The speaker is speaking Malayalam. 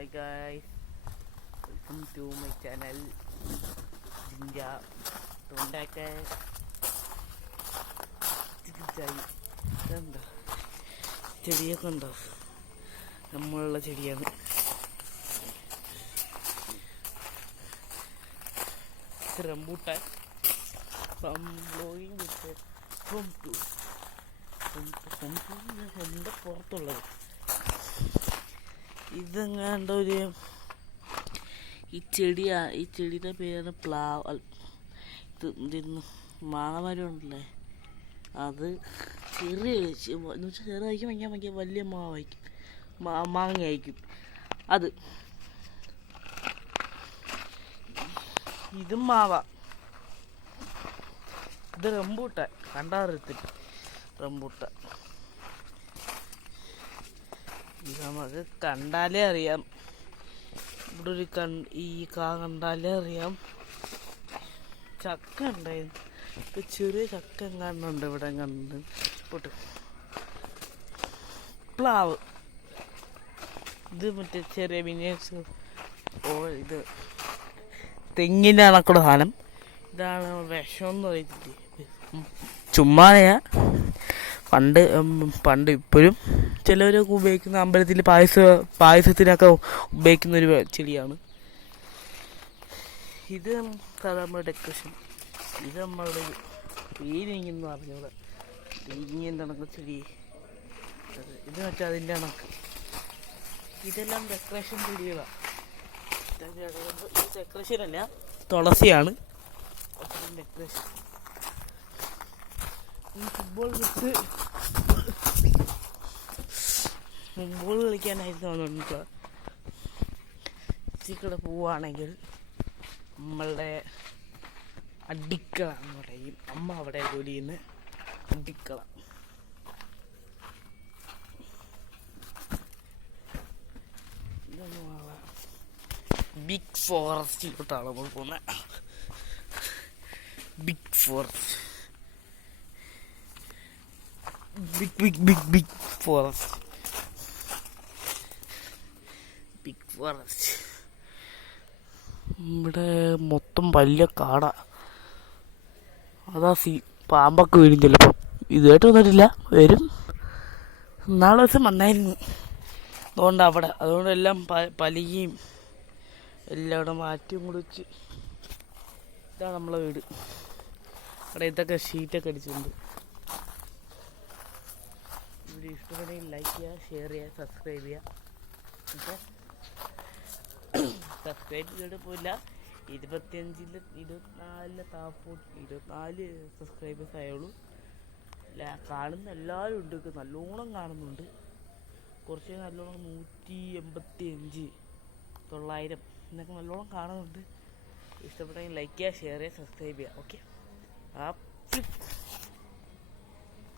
Hi guys, welcome to my channel Jinja. ഉണ്ടാക്കെ ഇതെന്താ ചെടിയൊക്കെ ഉണ്ടോ? നമ്മളുള്ള ചെടിയാണ്. റംബൂട്ടാൻ എൻ്റെ പുറത്തുള്ളത് ഇതെങ്ങാണ്ട് ഒരു ഈ ചെടിയുടെ പേരാണ് പ്ലാവ്. ഇത് മാങ്ങമരം ഉണ്ടല്ലേ, അത് ചെറിയ എന്ന് വെച്ചാൽ ചെറുതായിരിക്കും, ഭയങ്കര വലിയ മാങ്ങ ആയിരിക്കും അത്. ഇതും മാവ. ഇത് റംബൂട്ടാൻ, കണ്ടാറിയത്തില്ല റംബൂട്ടാൻ. ഇത് നമുക്ക് കണ്ടാലേ അറിയാം. ഇവിടെ ഒരു ഈ കണ്ടാലേ അറിയാം. ചക്ക ഉണ്ടായിരുന്നു, ഇപ്പം ചെറിയ ചക്ക എങ്ങാണ്ടുണ്ട് ഇവിടെ കണ്ട് പോട്ട്. പ്ലാവ്, ഇത് മറ്റേ ചെറിയ മിനിയേച്ചർ ഇത് തെങ്ങിൻ്റെ കണക്കുള്ള സാധനം. ഇതാണ് വിഷമെന്ന് പറയത്തില്ലേ, ചുമ്മാതെയാ. പണ്ട് ഇപ്പോഴും ചിലവരൊക്കെ ഉപയോഗിക്കുന്ന അമ്പലത്തിൽ പായസത്തിനൊക്കെ ഉപയോഗിക്കുന്ന ഒരു ചെടിയാണ് ഇത്. നമ്മുടെ ഡെക്കറേഷൻ. ഇത് നമ്മളുടെ പേരിങ്ങെന്ന് പറഞ്ഞൂടെ, ഇങ്ങനത്തെ കണക്ക് ചെടി. ഇത് വെച്ചാൽ അതിൻ്റെ കണക്ക്. ഇതെല്ലാം ഡെക്കറേഷൻ ചെടികളാണ്. ഇത് ഡെക്കറേഷൻ അല്ല, തുളസിയാണ് ഡെക്കറേഷൻ. ഫുട്ബോൾ കളിക്കാനായിട്ട് തോന്നുന്നുണ്ട്. ഇവിടെ പോവുകയാണെങ്കിൽ നമ്മളുടെ അടിക്കള എന്ന് പറയും. അമ്മ അവിടെ ജോലി ചെയ്യുന്ന അടിക്കള. ബിഗ് ഫോറസ്റ്റിലോട്ടാണ് നമ്മൾ പോകുന്നത്. Big forest, big forest, big forest. ഇവിടെ മൊത്തം വലിയ കാടാ. അതാ പാമ്പൊക്കെ വരും ചിലപ്പോൾ. ഇതുമായിട്ട് വന്നിട്ടില്ല, വരും. നാളെ ദിവസം വന്നായിരുന്നു. അതുകൊണ്ട് എല്ലാം പലിയും എല്ലാം ഇവിടെ മാറ്റിയും കുടിച്ച്. ഇതാണ് നമ്മളെ വീട്. അവിടെ ഇതൊക്കെ ഷീറ്റൊക്കെ അടിച്ചിട്ടുണ്ട്. വീഡിയോ ഇഷ്ടപ്പെടുകയും ലൈക്ക് ചെയ്യുക, ഷെയർ ചെയ്യുക, സബ്സ്ക്രൈബ് ചെയ്യുക. ഓക്കെ, സബ്സ്ക്രൈബ് ചെയ്തിട്ട് പോയില്ല. 24 സബ്സ്ക്രൈബേഴ്സ് ആയുള്ളൂ. കാണുന്ന എല്ലാവരും ഉണ്ട്, നല്ലോണം കാണുന്നുണ്ട്. കുറച്ച് നല്ലോണം 185, 900 എന്നൊക്കെ നല്ലോണം കാണുന്നുണ്ട്. ഇഷ്ടപ്പെട്ടെങ്കിൽ ലൈക്ക് ചെയ്യുക, ഷെയർ ചെയ്യുക, സബ്സ്ക്രൈബ് ചെയ്യുക. ഓക്കെ.